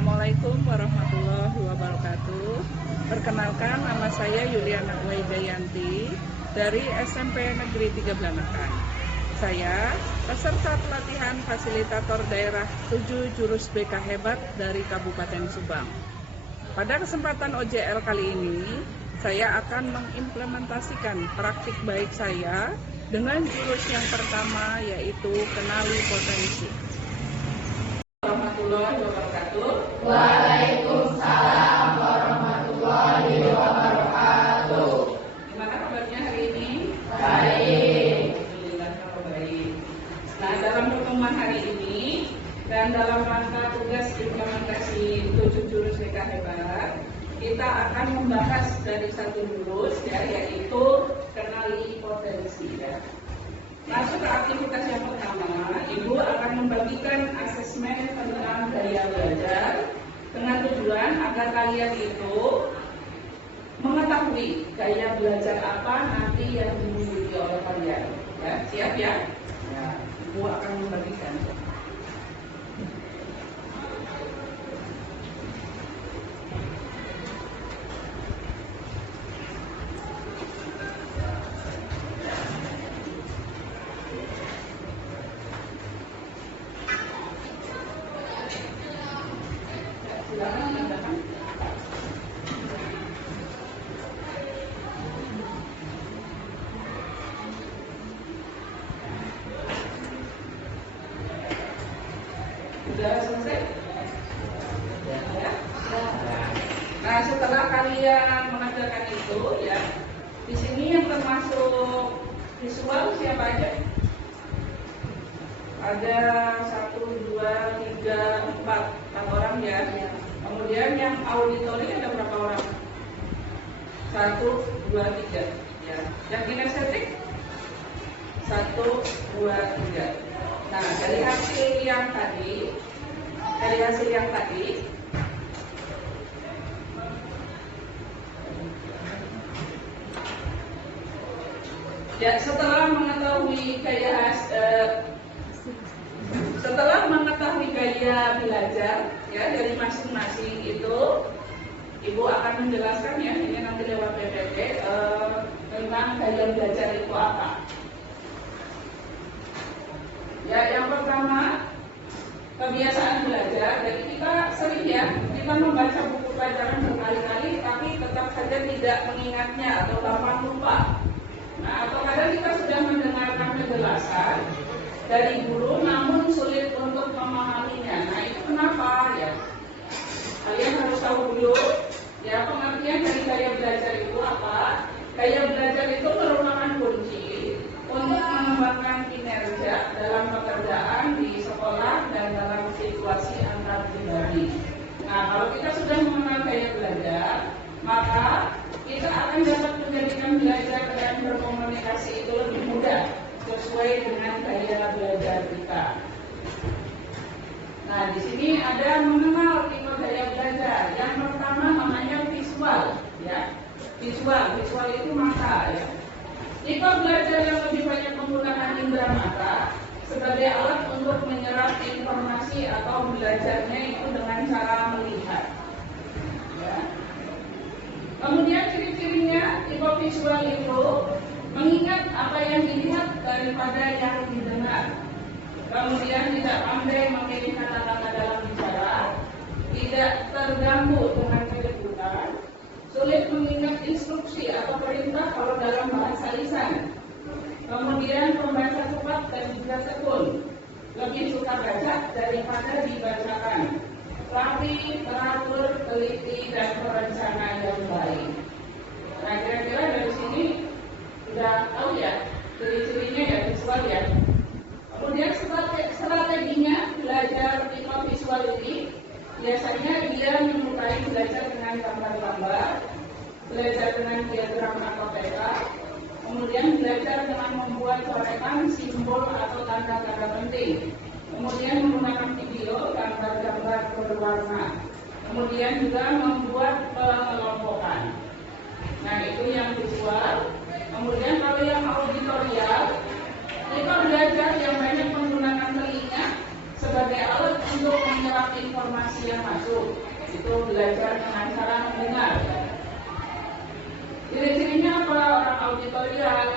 Assalamualaikum warahmatullahi wabarakatuh. Perkenalkan, nama saya Yuliana Waidayanti dari SMP Negeri 3 Blanakan. Saya peserta pelatihan fasilitator daerah 7 jurus BK hebat dari Kabupaten Subang. Pada kesempatan OJL kali ini, saya akan mengimplementasikan praktik baik saya dengan jurus yang pertama, yaitu kenali potensi. Warahmatullahi wabarakatuh. Waalaikumsalam warahmatullahi wabarakatuh. Gimana kabarnya hari ini? Baik. Alhamdulillah kalau baik. Nah, dalam pertemuan hari ini dan dalam rangka tugas implementasi 7 jurus BK hebat, kita akan membahas dari satu jurus, yaitu kenali potensi. Masuk ke aktivitas yang pertama, Ibu akan membagikan asesmen tentang gaya belajar dengan tujuan agar kalian itu mengetahui gaya belajar apa nanti yang dimiliki oleh kalian. Ya, siap ya? Ya, Ibu akan membagikan. Silakan menandakan. Sudah selesai? Ya. Nah, setelah kalian mengerjakan itu, ya, di sini yang termasuk visual siapa aja? Ada 1, 2, 3, 4 orang ya. Kemudian yang auditori ada berapa orang? 1, 2, 3. Ya. Yang kinestetik 1, 2, 3. Nah, dari hasil yang tadi, ya, setelah mengetahui gaya belajar ya dari masing-masing itu, Ibu akan menjelaskan ya, ini nanti lewat PPT tentang gaya belajar itu apa. Ya, yang pertama, kebiasaan belajar. Jadi kita sering ya, kita membaca buku pelajaran berkali-kali, tapi tetap saja tidak mengingatnya atau gampang lupa. Nah, atau kadang kita sudah mendengarkan penjelasan dari guru, namun sulit untuk memahaminya. Nah, itu kenapa ya? Kalian harus tahu dulu ya, pengertian dari gaya belajar itu apa. Gaya belajar itu merupakan kunci untuk mengembangkan kinerja dalam pekerjaan di sekolah dan dalam situasi antar pribadi. Nah, kalau kita sudah mengenal gaya belajar, maka kita akan dapat menjadikan belajar dan berkomunikasi itu lebih mudah sesuai dengan gaya belajar kita. Nah, di sini ada mengenal tipe gaya belajar. Yang pertama namanya visual, ya. Visual itu mata, ya. Tipe belajar yang lebih banyak menggunakan indera mata sebagai alat untuk menyerap informasi atau belajarnya itu dengan cara melihat. Ya. Kemudian ciri-cirinya tipe visual itu mengingat apa yang dilihat daripada yang didengar. Kemudian tidak pandai memilih kata-kata dalam bicara, tidak terganggu dengan keributan, sulit mengingat instruksi atau perintah kalau dalam bahasa lisan. Kemudian pembaca cepat dan juga tekun, lebih suka baca daripada dibacakan, rapi, teratur, teliti, dan perencana yang baik. Nah, kira-kira dari sini sudah tahu ya ciri-cirinya ya, visual ya. Kemudian strateginya belajar tipe visual ini biasanya dia menyukai belajar dengan gambar-gambar, belajar dengan diagram atau peta, kemudian belajar dengan membuat coretan, simbol atau tanda-tanda penting, kemudian menggunakan video, gambar-gambar berwarna, kemudian juga membuat pengelompokan. Nah, itu yang visual. Kemudian kalau yang auditorial, kita belajar yang banyak menggunakan telinga sebagai alat untuk menyerap informasi yang masuk. itu belajar dengan cara mendengar. Ciri-cirinya apa? Orang auditorial,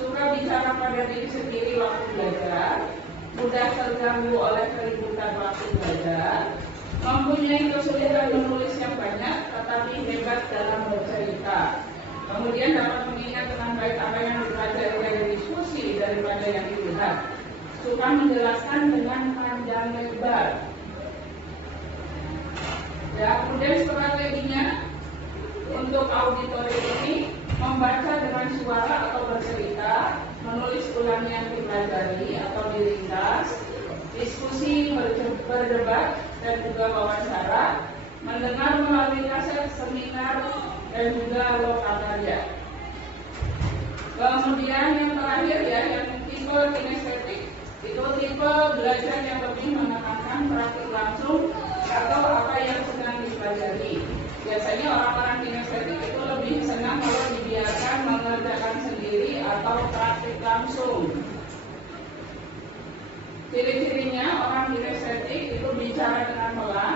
suka bicara pada diri sendiri waktu belajar, mudah terganggu oleh keributan waktu belajar, mempunyai kesulitan menulis yang banyak, tetapi hebat dalam bercerita. Kemudian dapat mengingat dengan baik apa yang dipelajari dari diskusi daripada yang dilihat. Suka menjelaskan dengan panjang lebar. Ya, kemudian strateginya untuk auditori ini membaca dengan suara atau bercerita, menulis ulang yang dipelajari atau diringkas, diskusi, berdebat, dan juga wawancara, mendengar melalui kaset, seminar, dan juga lokakarya. Kemudian yang terakhir ya, yang tipe kinestetik, itu tipe belajar yang lebih menekankan praktik langsung atau apa yang sedang dipelajari. Biasanya orang-orang kinestetik itu lebih senang kalau dibiarkan mengerjakan sendiri atau praktik langsung. Ciri-cirinya orang kinestetik itu bicara dengan pelan,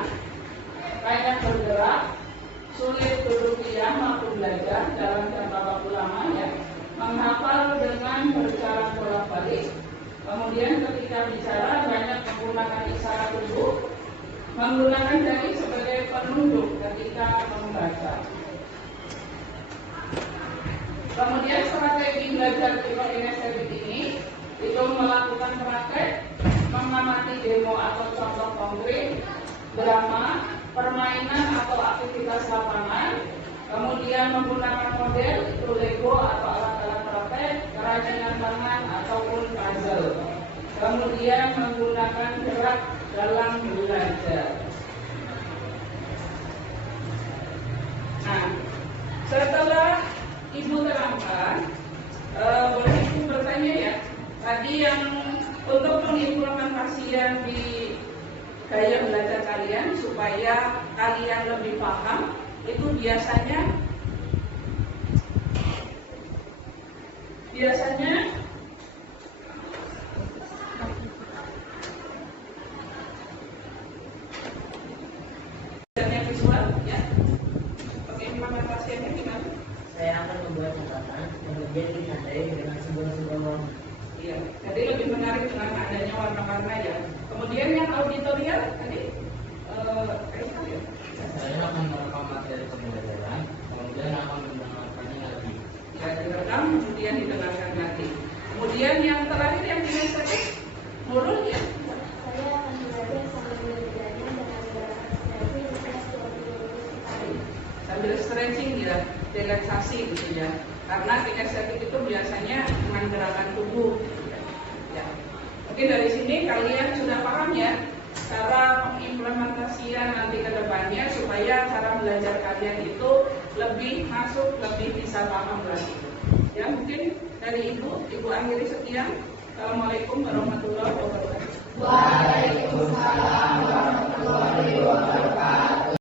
banyak bergerak, sulit duduk diam waktu belajar dalam jangka waktu lama ya, menghafal dengan berjalan bolak-balik. Kemudian ketika bicara banyak menggunakan isyarat tubuh, menggunakan jari sebagai penunjuk ketika membaca. Kemudian strategi belajar kinestetik ini itu melakukan praktek, mengamati demo atau contoh konkret, drama, permainan atau aktivitas lapangan, kemudian menggunakan model itu Lego atau alat-alat praktek, kerajinan tangan ataupun puzzle. Kemudian menggunakan gerak dalam belajar. Nah, setelah Ibu terangkan, boleh Ibu bertanya ya, tadi yang untuk mengimplementasikan di gaya belajar kalian supaya kalian lebih paham, itu biasanya visual ya. Oke, implementasinya gimana? Saya akan membuat catatan, kemudian ditandai dengan simbol-simbol warna. Iya, jadi lebih menarik dengan adanya warna-warna ya. Kemudian yang auditorial tadi, ya. Saya akan merekam materi pembelajaran, kemudian akan mendengarkannya lagi. Ya, direkam, kemudian didengarkan lagi. Kemudian yang terakhir yang kinestetik, nurul ya. Saya akan belajar sambil belajarnya dengan Sambil stretching ya, relaksasi gitu ya. Karena kinestetik itu biasanya dengan gerakan tubuh. Ya. Mungkin dari sini kalian sudah paham ya cara pengimplementasian nanti ke depannya supaya cara belajar kalian itu lebih masuk, lebih bisa paham lagi. Ya, mungkin dari Ibu akhiri sekian. Assalamualaikum warahmatullahi wabarakatuh. Waalaikumsalam warahmatullahi wabarakatuh.